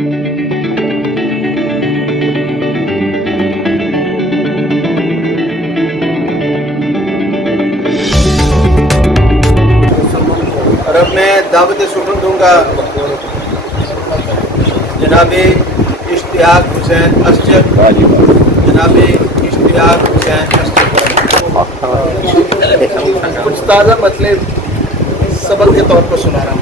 और अब मैं दावत सुकून दूंगा जनाब इश्तियाक हुसैन असजद, जनाब इश्तियाक हुसैन असजद कुछ ताज़ा मतलब सबक के तौर पर सुना रहा हूँ।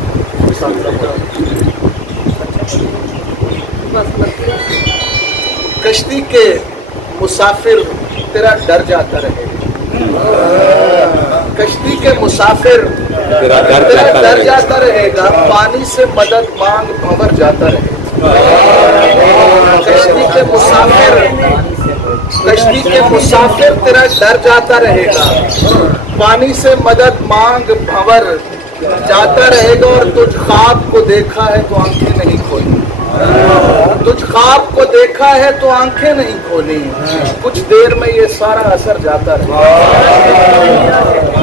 कश्ती के मुसाफिर तेरा डर जाता रहे, कश्ती के मुसाफिर तेरा डर जाता रहेगा, पानी से मदद मांग भंवर जाता रहेगा। कश्ती के मुसाफिर तेरा डर जाता रहेगा, पानी से मदद मांग भंवर जाता रहेगा। और तुझ ख्वाब को देखा है तो आंखें नहीं खोली, तुझ ख्वाब को देखा है तो आंखें नहीं खोली, कुछ देर में ये सारा असर जाता रहेगा।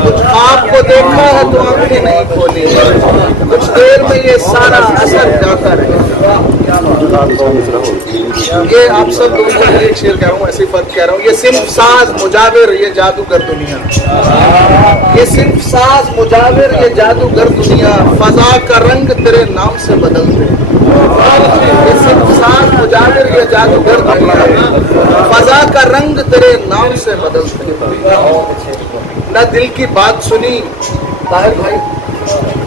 कुछ ख्वाब को देखा है तो आंखें नहीं खोली, कुछ देर में ये सारा असर जाता रहेगा। ये आप सब लोगों को एक शेर कह रहा हूँ, ऐसे फर्क कह रहा हूँ। ये सिर्फ साज मुजाविर ये जादूगर दुनिया, ये सिर्फ साज मुजाविर ये जादूगर दुनिया, फजा का रंग तेरे नाम से बदलते। ये सिर्फ साज मुजाविर ये जादूगर दुनिया, फजा का रंग तेरे नाम से बदलते। न दिल की बात सुनी ताहिर भाई,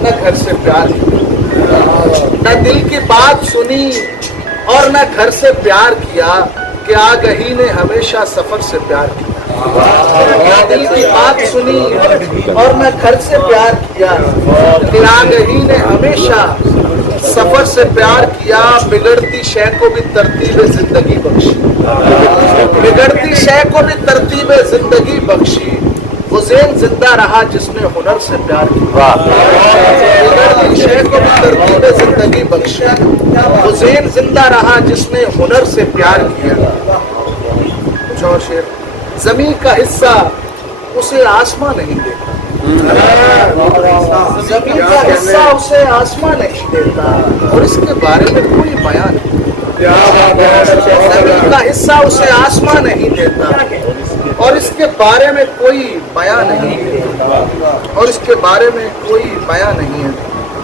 न घर से प्यार, न दिल की बात सुनी और न घर से प्यार किया, कि आगही ने हमेशा सफर से प्यार किया। न दिल की बात सुनी और न घर से प्यार किया, कि आगही ने हमेशा सफर से प्यार किया। बिगड़ती शय को भी तरतीब जिंदगी बख्शी, बिगड़ती शय को भी तरतीब जिंदगी बख्शी। हुसैन जिंदा रहा जिसने हुनर से प्यार किया, बिगड़ती शय को भी तरतीब जिंदगी बख्शी। हुसैन जिंदा रहा जिसने हुनर से प्यार किया। कुछ और शेर। जमीन का हिस्सा उसे आसमां नहीं देता, जमीन का हिस्सा उसे आसमां नहीं देता, और इसके बारे में कोई बयान नहीं। जमीन का हिस्सा उसे आसमां नहीं देता और इसके बारे में कोई बयान नहीं है, और इसके बारे में कोई बयान नहीं है।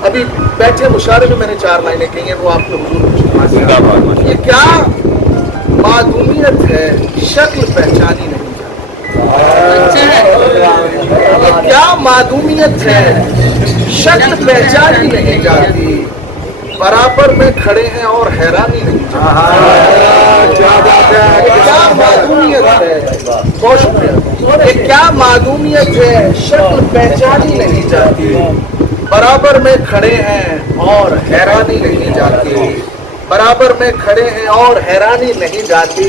अभी बैठे मुशारे में मैंने 4 लाइनें कही हैं, वो आपको हुजूर। ये क्या मादूमियत है, शक्ल पहचानी नहीं जाती। ये क्या मादूमियत है, शक्ल पहचानी नहीं जाती। बराबर में खड़े हैं और हैरानी नहीं जाती। क्या मादूमियत है, बहुत शुक्रिया। ये क्या मादूमियत है, शक्ल पहचानी नहीं जाती। बराबर में खड़े हैं और हैरानी नहीं जाती, बराबर में खड़े हैं और हैरानी नहीं जाती।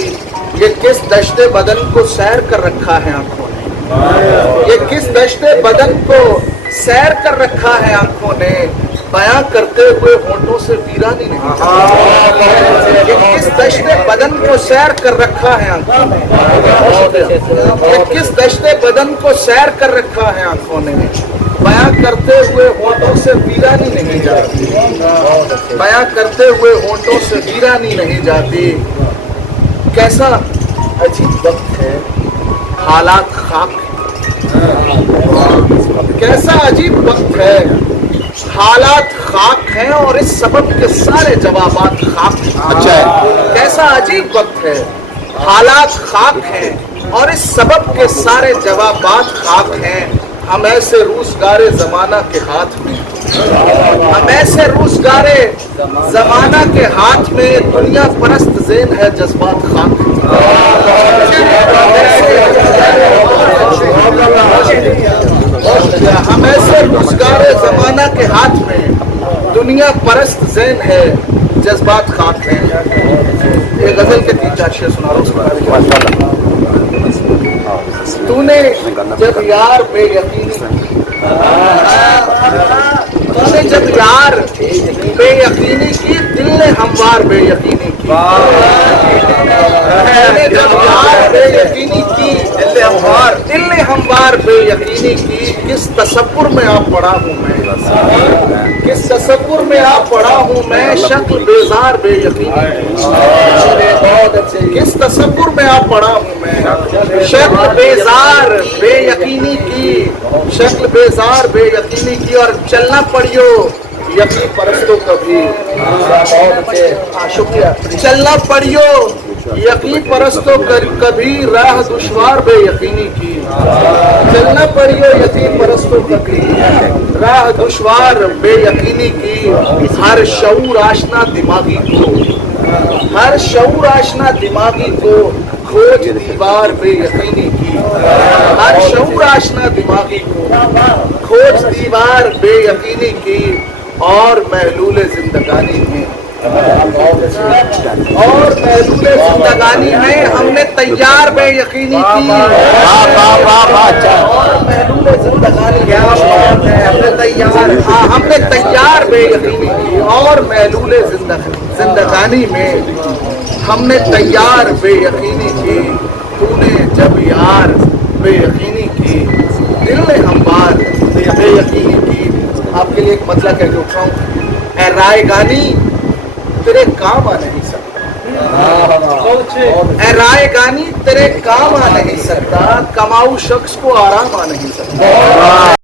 ये किस दश्ते बदन को सैर कर रखा है आंखों ने, ये किस दश्ते बदन को सैर कर रखा है आंखों ने, बयां करते हुए होंठों से वीरानी नहीं जाती। ये किस दश्ते बदन को सैर कर रखा है आंखों ने, ये किस दश्ते बदन को सैर कर रखा है आंखों ने, बयां करते हुए होंठों से वीरानी नहीं जाती, बयां करते हुए होंठों से वीरानी नहीं जाती। कैसा अजीब वक्त है, हालात खाक, कैसा अजीब वक्त है, हालात खाक हैं और इस सबब के सारे जवाबात खाक। अच्छा, कैसा अजीब वक्त है, हालात खाक हैं और इस सबब के सारे जवाबात खाक हैं। हम ऐसे रोजगारे जमाना के हाथ में, हम ऐसे रोजगारे जमाना के हाथ में, दुनिया परस्त ज़ेन है जज्बात खाक। हम ऐसे रोजगारे जमाना के हाथ में, दुनिया परस्त ज़ेन है जज्बात खाक हैं। ये गजल के 3-4 शेर सुना रहा हूँ। तूने जब यार बेयकीनी, तूने जब यार बेयकीनी की, दिल ने हमवार बेयकीनी की। तूने जब यार बेयकीनी की, दिल ने हमवार बेयकीनी की, किस तसव्वुर में आप पड़ा हूँ मैं, किस तसव्वुर में आप पड़ा हूँ मैं, शक्ल बेजार बेयकीनी, किस तसव्वुर में आप पड़ा हूँ मैं, शक्ल बेजार बेयकीनी की, शक्ल बेजार बेयकीनी की। और चलना पड़ियो यकीन परस्तों कभी, शुक्रिया, चलना पड़ियो यकीन परस्तों कभी, राह दुश्वार बेयकीनी की, चलना पड़ियो यकीन परस्तों कभी, राह दुश्वार बेयकीनी की। हर शऊर आशना दिमागी को, हर शऊर आशना दिमागी को, खोज दीवार बेयकीनी की, हर शऊर आशना दिमागी को, खोज दीवार बेयकीनी की। और महलूल जिंदगानी में, और महलूल जिंदगानी में हमने तैयार बेयकीनी की, और महलूल जिंदगानी हमने तैयार, हाँ हमने तैयार बेयकीनी की। और महलूल जिंदगानी में हमने तैयार बेयकीनी की। तूने जब यार बेयकीनी की, दिल ने हमवार बेयकीनी की। आपके लिए एक मतला कह के उठ रहा हूँ, ऐ रायगानी तेरे काम आ नहीं सकता, ऐ रायगानी तेरे काम आ नहीं सकता, कमाऊ शख्स को आराम आ नहीं सकता।